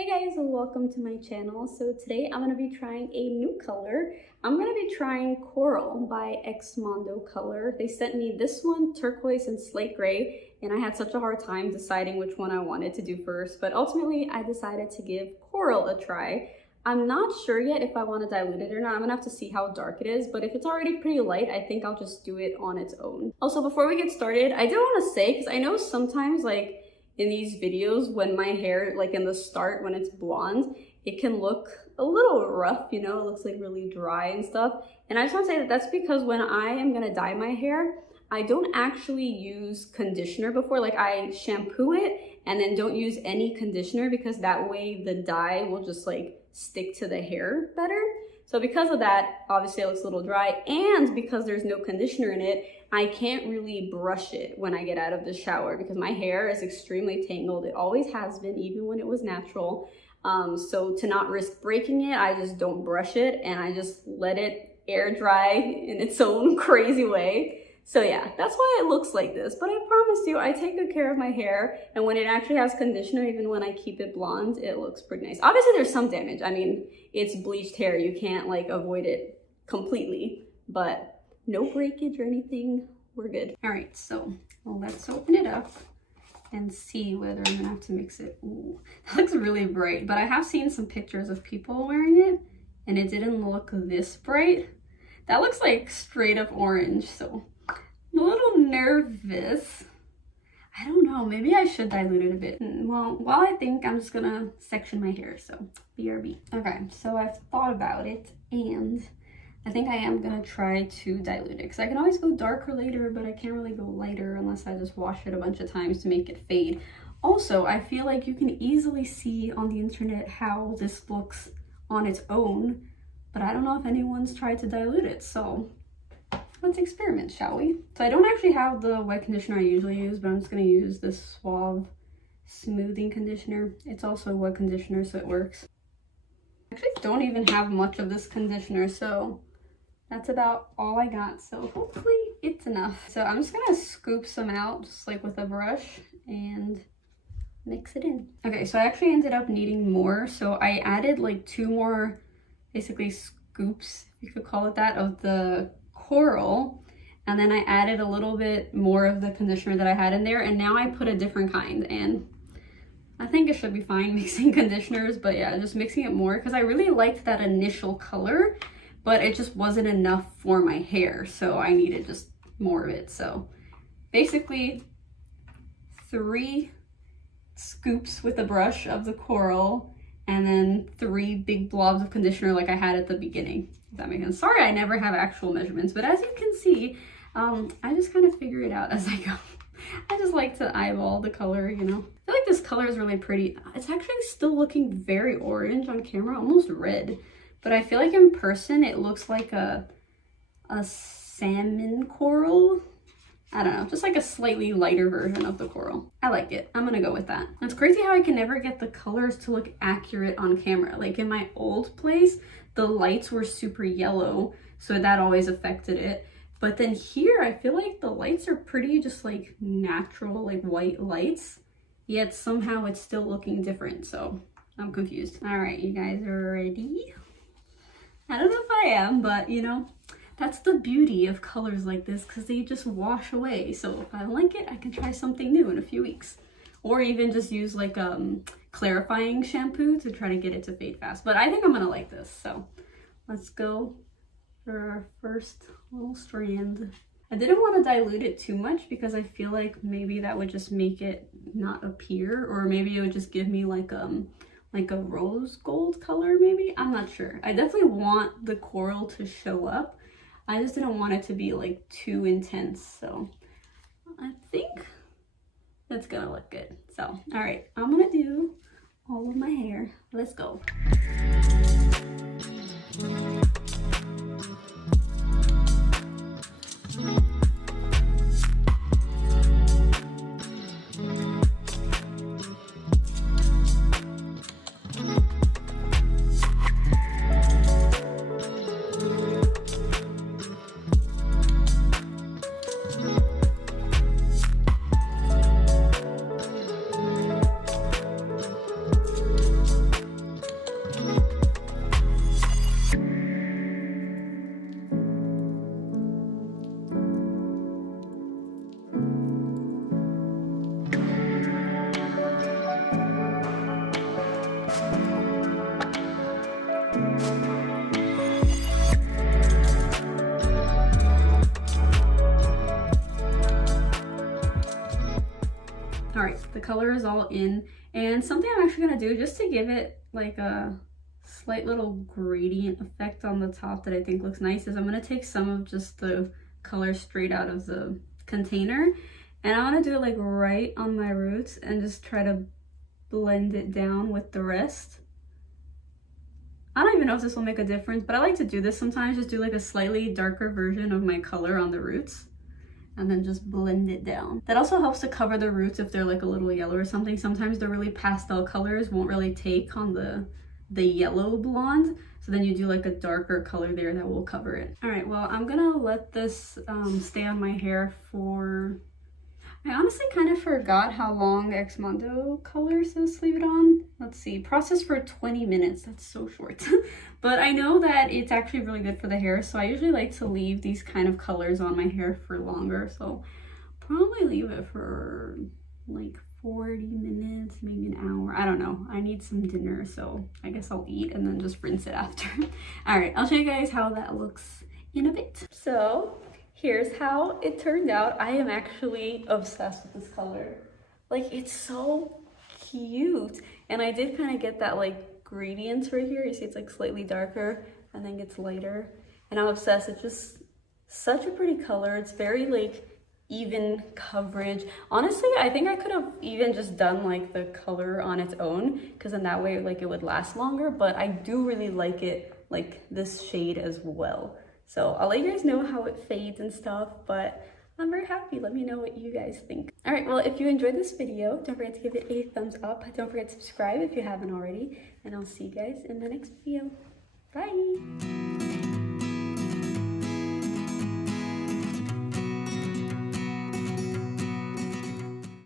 Hey guys, welcome to my channel. So today I'm going to be trying a new color. I'm going to be trying Coral by XMONDO Color. They sent me this one, turquoise and slate gray, and I had such a hard time deciding which one I wanted to do first, but ultimately I decided to give Coral a try. I'm not sure yet if I want to dilute it or not. I'm gonna have to see how dark it is, but if it's already pretty light, I think I'll just do it on its own. Also, before we get started, I do want to say, because I know sometimes in these videos when my hair, in the start when it's blonde, it can look a little rough, you know, it looks like really dry and stuff. And I just want to say that that's because when I am gonna dye my hair, I don't actually use conditioner before. I shampoo it and then don't use any conditioner because that way the dye will just stick to the hair better. So because of that, obviously it looks a little dry, and because there's no conditioner in it, I can't really brush it when I get out of the shower because my hair is extremely tangled. It always has been, even when it was natural. So to not risk breaking it, I just don't brush it and I just let it air dry in its own crazy way. So yeah, that's why it looks like this, but I promise you, I take good care of my hair, and when it actually has conditioner, even when I keep it blonde, it looks pretty nice. Obviously, there's some damage. I mean, it's bleached hair. You can't avoid it completely, but no breakage or anything. We're good. All right, so let's open it up and see whether I'm gonna have to mix it. Ooh, that looks really bright, but I have seen some pictures of people wearing it, and it didn't look this bright. That looks like straight up orange, so I'm a little nervous. I don't know, maybe I should dilute it a bit. Well, while I think, I'm just gonna section my hair, so BRB. Okay, so I've thought about it, and I think I am gonna try to dilute it, because I can always go darker later, but I can't really go lighter unless I just wash it a bunch of times to make it fade. Also, I feel like you can easily see on the internet how this looks on its own, but I don't know if anyone's tried to dilute it, so let's experiment, shall we? So I don't actually have the wet conditioner I usually use, but I'm just gonna use this Suave smoothing conditioner. It's also a wet conditioner, so it works. I actually don't even have much of this conditioner, so that's about all I got. So hopefully it's enough. So I'm just gonna scoop some out, just with a brush, and mix it in. Okay, so I actually ended up needing more. So I added 2 more, basically scoops, if you could call it that, of the Coral, and then I added a little bit more of the conditioner that I had in there, and now I put a different kind, and I think it should be fine mixing conditioners, but yeah, just mixing it more because I really liked that initial color, but it just wasn't enough for my hair, so I needed just more of it. So basically 3 scoops with a brush of the Coral, and then 3 big blobs of conditioner like I had at the beginning. Does that make sense? Sorry, I never have actual measurements, but as you can see, I just kind of figure it out as I go. I just like to eyeball the color, you know. I feel like this color is really pretty. It's actually still looking very orange on camera, almost red, but I feel like in person it looks like a salmon coral. I don't know, just a slightly lighter version of the Coral. I like it. I'm gonna go with that. It's crazy how I can never get the colors to look accurate on camera. In my old place, the lights were super yellow, so that always affected it. But then here, I feel like the lights are pretty just natural, white lights, yet somehow it's still looking different, so I'm confused. All right, you guys are ready? I don't know if I am, but you know, that's the beauty of colors like this, because they just wash away. So if I like it, I can try something new in a few weeks. Or even just use clarifying shampoo to try to get it to fade fast. But I think I'm gonna like this. So let's go for our first little strand. I didn't want to dilute it too much because I feel like maybe that would just make it not appear, or maybe it would just give me a rose gold color maybe. I'm not sure. I definitely want the Coral to show up. I just didn't want it to be too intense, so I think that's gonna look good. So, all right, I'm gonna do all of my hair. Let's go. color is all in. And something I'm actually gonna do just to give it like a slight little gradient effect on the top that I think looks nice is I'm gonna take some of just the color straight out of the container, and I want to do it like right on my roots and just try to blend it down with the rest. I don't even know if this will make a difference, but I like to do this sometimes, just do like a slightly darker version of my color on the roots and then just blend it down. That also helps to cover the roots if they're like a little yellow or something. Sometimes the really pastel colors won't really take on the yellow blonde, so then you do like a darker color there that will cover it. All right, well, I'm gonna let this stay on my hair for, I honestly kind of forgot how long XMONDO Color says leave it on. Let's see, process for 20 minutes, that's so short. But I know that it's actually really good for the hair, so I usually like to leave these kind of colors on my hair for longer, so probably leave it for like 40 minutes, maybe an hour. I don't know. I need some dinner, so I guess I'll eat and then just rinse it after. All right, I'll show you guys how that looks in a bit. So here's how it turned out. I am actually obsessed with this color. Like, it's so cute. And I did kind of get that like gradients right here. You see it's like slightly darker and then gets lighter. And I'm obsessed. It's just such a pretty color. It's very like even coverage. Honestly, I think I could have even just done like the color on its own, because in that way like it would last longer, but I do really like it like this shade as well. So I'll let you guys know how it fades and stuff, but I'm very happy. Let me know what you guys think. All right, well, if you enjoyed this video, don't forget to give it a thumbs up. Don't forget to subscribe if you haven't already, and I'll see you guys in the next video. Bye.